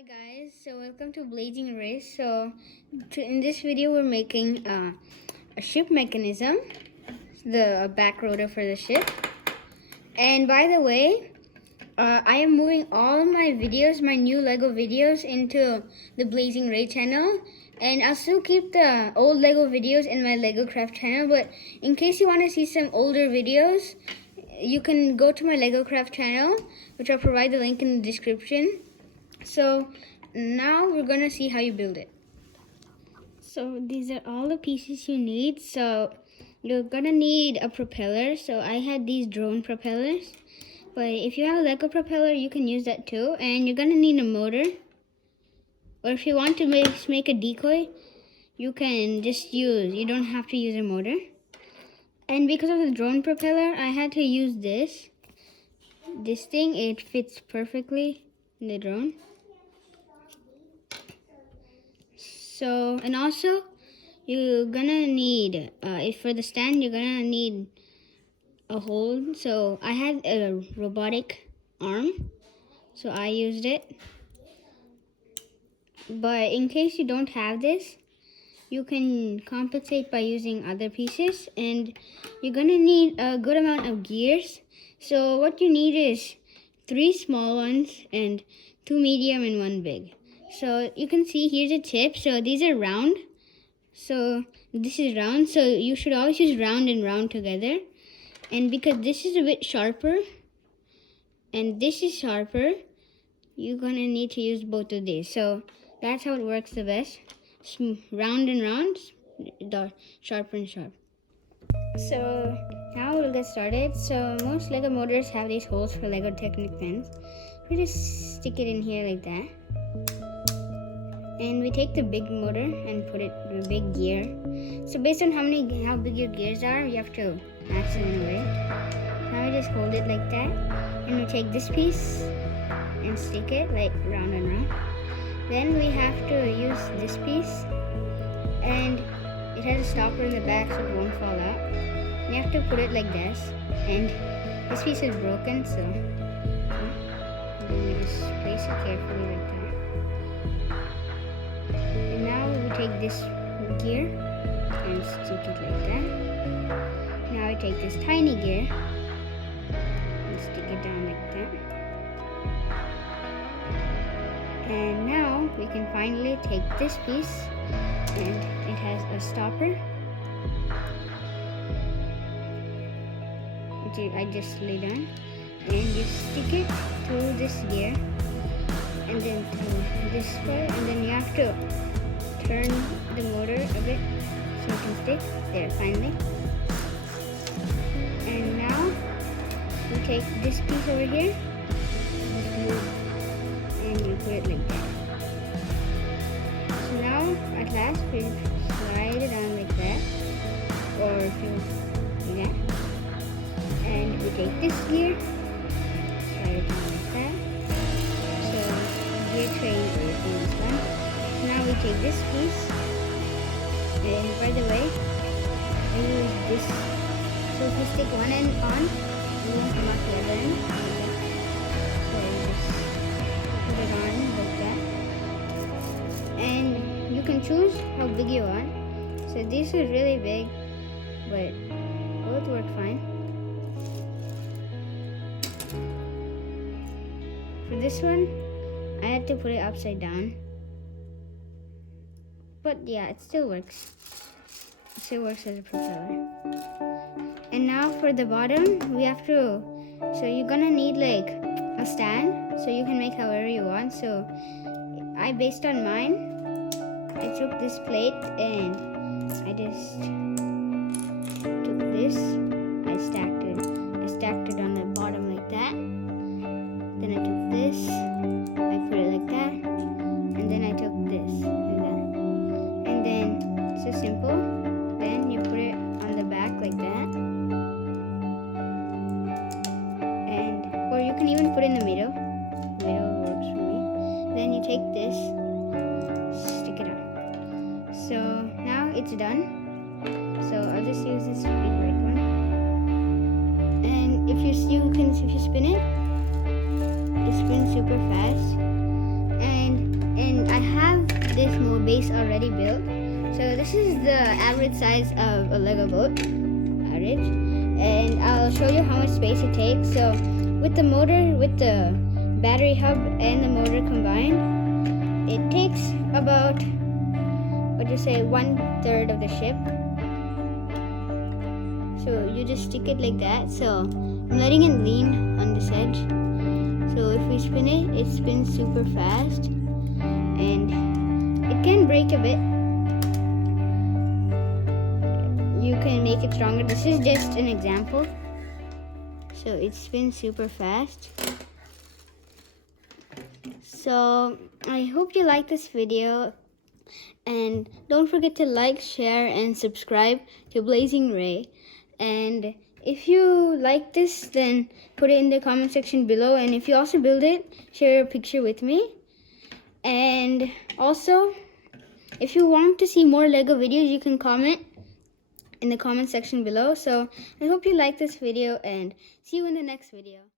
Hi guys, so welcome to Blazing Race. In this video we're making a ship mechanism, the back rotor for the ship. And by the way, I am moving all my videos, my new Lego videos, into the Blazing Ray channel. And I'll still keep the old Lego videos in my Lego Craft channel, but in case you want to see some older videos, you can go to my Lego Craft channel, which I'll provide the link in the description. So now we're gonna see how you build it. So these are all the pieces you need. So you're gonna need a propeller. So I had these drone propellers, but if you have a Lego propeller, you can use that too. And you're gonna need a motor. Or if you want to make a decoy, you can just you don't have to use a motor. And because of the drone propeller, I had to use this thing. It fits perfectly in the drone. So, and also, you're gonna need, for the stand, you're gonna need a hold. So, I had a robotic arm, so I used it. But in case you don't have this, you can compensate by using other pieces. And you're gonna need a good amount of gears. So, what you need is 3 small ones and 2 medium and 1 big. So you can see here's a tip. So these are round. So this is round. So you should always use round and round together. And because this is a bit sharper and this is sharper, you're gonna need to use both of these. So that's how it works the best. Round and round, sharp and sharp. So now we'll get started. So most Lego motors have these holes for Lego Technic pins. We just stick it in here like that. And we take the big motor and put it in a big gear. So based on how big your gears are, you have to match them in a way. Now we just hold it like that. And we take this piece and stick it like round and round. Then we have to use this piece. And it has a stopper in the back so it won't fall out. And you have to put it like this. And this piece is broken, so then we just place it carefully like that. And now we take this gear and stick it like that. Now we take this tiny gear and stick it down like that. And now we can finally take this piece and it has a stopper, which I just laid on. And you stick it through this gear and then through this way, and then you have to turn the motor a bit so it can stick there finally. And now we take this piece over here and you put it like that. So now at last we slide it on like that, or if you like that. And we take this gear, slide it on like that. Gear tray is this one. Now we take this piece, and by the way, I use this. So if you stick one end on, you won't come out the other end. So you just put it on like that. And you can choose how big you want. So this is really big, but both work fine. For this one, I had to put it upside down. But yeah, it still works. It still works as a propeller. And now for the bottom, we have to, so you're gonna need like a stand so you can make however you want. So I based on mine, I took this plate and I just took this, I stacked it on the bottom like that. Then I took this, I put it like that, and then I took this like that. And then it's so simple. Then you put it on the back like that, and or you can even put it in the middle. The middle works for me. Then you take this, stick it on. So now it's done. So I'll just use this big red one. And if you spin it, it spins super fast. And base already built. So this is the average size of a Lego boat, average, and I'll show you how much space it takes. So with the motor, with the battery hub and the motor combined, it takes about, what do you say, 1/3 of the ship. So you just stick it like that. So I'm letting it lean on this edge. So if we spin it, it spins super fast and it can break a bit. You can make it stronger. This is just an example. So it spins super fast. So I hope you like this video, and don't forget to like, share, and subscribe to Blazing Ray. And if you like this, then put it in the comment section below, and if you also build it, share a picture with me. And also, if you want to see more Lego videos, you can comment in the comment section below. So I hope you like this video, and see you in the next video.